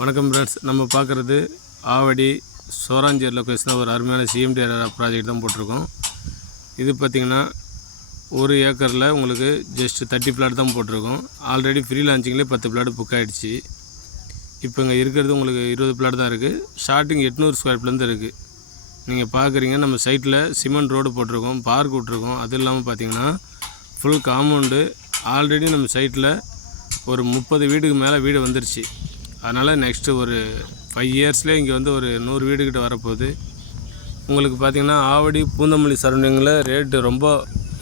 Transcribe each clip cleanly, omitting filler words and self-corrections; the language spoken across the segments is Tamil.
வணக்கம் ஃப்ரெண்ட்ஸ், நம்ம பார்க்குறது ஆவடி சோராஞ்சேரி லொக்கேஷனில் ஒரு அருமையான சிஎம்டி ப்ராஜெக்ட் தான் போட்டிருக்கோம். இது பார்த்திங்கன்னா 1 ஏக்கரில் உங்களுக்கு ஜஸ்ட் 30 பிளாட் தான் போட்டிருக்கோம். ஆல்ரெடி ஃப்ரீ லான்ச்சிங்லேயே 10 பிளாட் புக் ஆகிடுச்சு. இப்போ இங்கே இருக்கிறது உங்களுக்கு 20 பிளாட் தான் இருக்குது. ஸ்டார்டிங் 800 ஸ்கொயர் ஃபீட்லேருந்து இருக்குது. நீங்கள் பார்க்குறீங்க, நம்ம சைட்டில் சிமெண்ட் ரோடு போட்டிருக்கோம், பார்க் விட்ருக்கோம். அது இல்லாமல் பார்த்திங்கன்னா ஃபுல் காம்பவுண்டு ஆல்ரெடி நம்ம சைட்டில் ஒரு 30 வீடுக்கு மேலே வீடு வந்துருச்சு. அதனால் நெக்ஸ்ட்டு ஒரு 5 இயர்ஸ்லேயே இங்கே வந்து ஒரு 100 வீடுக்கிட்ட வரப்போகுது. உங்களுக்கு பார்த்திங்கன்னா ஆவடி பூந்தமல்லி சரௌண்டிங்கில் ரேட்டு ரொம்ப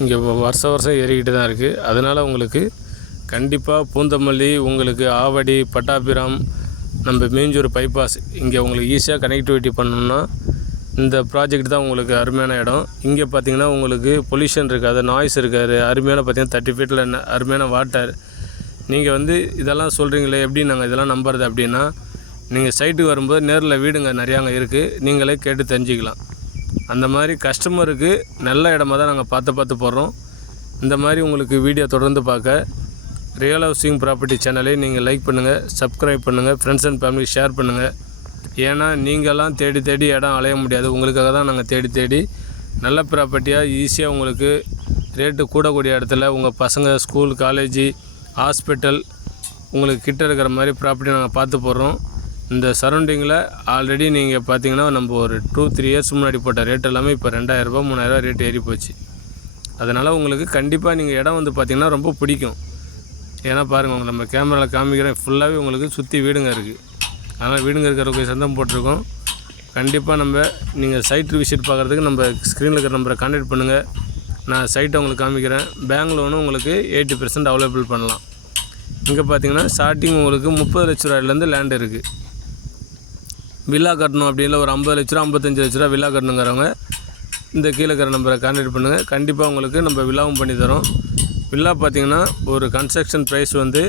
இங்கே வருஷம் ஏறிக்கிட்டு தான் இருக்குது. அதனால் உங்களுக்கு கண்டிப்பாக பூந்தமல்லி, உங்களுக்கு ஆவடி, பட்டாபிராம், நம்ம மீஞ்சூர் பைபாஸ் இங்கே உங்களுக்கு ஈஸியாக கனெக்டிவிட்டி பண்ணணுன்னா இந்த ப்ராஜெக்ட் தான் உங்களுக்கு அருமையான இடம். இங்கே பார்த்திங்கன்னா உங்களுக்கு பொல்யூஷன் இருக்காது, நாய்ஸ் இருக்காது. அருமையான பார்த்திங்கன்னா 30 ஃபீட்டில் அருமையான வாட்டர். நீங்கள் வந்து இதெல்லாம் சொல்கிறீங்களே, எப்படி நாங்கள் இதெல்லாம் நம்புறது அப்படின்னா, நீங்கள் சைட்டுக்கு வரும்போது நேரில் வீடுங்க நிறையா அங்கே இருக்குது, நீங்களே கேட்டு தெரிஞ்சிக்கலாம். அந்த மாதிரி கஸ்டமருக்கு நல்ல இடமா தான் நாங்கள் பார்த்து போடுறோம். இந்த மாதிரி உங்களுக்கு வீடியோ தொடர்ந்து பார்க்க ரியல் ஹவுசிங் ப்ராப்பர்ட்டி சேனலை நீங்கள் லைக் பண்ணுங்கள், சப்ஸ்கிரைப் பண்ணுங்கள், ஃப்ரெண்ட்ஸ் அண்ட் ஃபேமிலி ஷேர் பண்ணுங்கள். ஏன்னா நீங்கள்லாம் தேடி இடம் அலைய முடியாது. உங்களுக்காக தான் நாங்கள் தேடி நல்ல ப்ராப்பர்ட்டியாக ஈஸியாக உங்களுக்கு ரேட்டு கூடக்கூடிய இடத்துல உங்கள் பசங்க ஸ்கூல், காலேஜு, ஹாஸ்பிட்டல் உங்களுக்கு கிட்ட இருக்கிற மாதிரி ப்ராப்பர்ட்டி நாங்கள் பார்த்து போடுறோம். இந்த சரௌண்டிங்கில் ஆல்ரெடி நீங்கள் பார்த்தீங்கன்னா நம்ம ஒரு 2-3 இயர்ஸ் முன்னாடி போட்ட ரேட் எல்லாமே இப்போ 2000 ரூபா 3000 ரேட் ஏறி போச்சு. அதனால் உங்களுக்கு கண்டிப்பாக நீங்கள் இடம் வந்து பார்த்திங்கன்னா ரொம்ப பிடிக்கும். ஏன்னா பாருங்கள், நம்ம கேமராவில் காமிக்கிறேன், ஃபுல்லாகவே உங்களுக்கு சுற்றி வீடுங்க இருக்குது. அதனால் வீடுங்க இருக்கிற லொக்கேஷன் தான் போட்டிருக்கோம். கண்டிப்பாக நீங்கள் சைட் விசிட் பார்க்குறதுக்கு நம்ம ஸ்க்ரீனில் இருக்கிற நம்பரை கான்டாக்ட் பண்ணுங்கள். நான் சைட்டை உங்களுக்கு காமிக்கிறேன். பேங்க் லோனும் உங்களுக்கு 80% அவைலபிள் பண்ணலாம். இங்கே பார்த்தீங்கன்னா ஸ்டார்டிங் உங்களுக்கு 30 லட்ச ரூபாயிலேருந்து லேண்ட் இருக்குது. வில்லா கட்டணும் அப்படின்னா ஒரு 50 லட்ச ரூபா 55 லட்ச ரூபா வில்லா கட்டணுங்கிறவங்க இந்த கீழே இருக்கிற நம்பரை கான்டாக்ட் பண்ணுங்கள். கண்டிப்பாக உங்களுக்கு நம்ம வில்லாவும் பண்ணி தரோம். வில்லா பார்த்திங்கன்னா ஒரு கன்ஸ்ட்ரக்ஷன் ப்ரைஸ் வந்து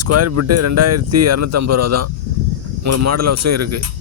ஸ்கொயர் ஃபீட்டு 2250 ரூபா தான். உங்களுக்கு மாடல் ஹவுஸும் இருக்குது.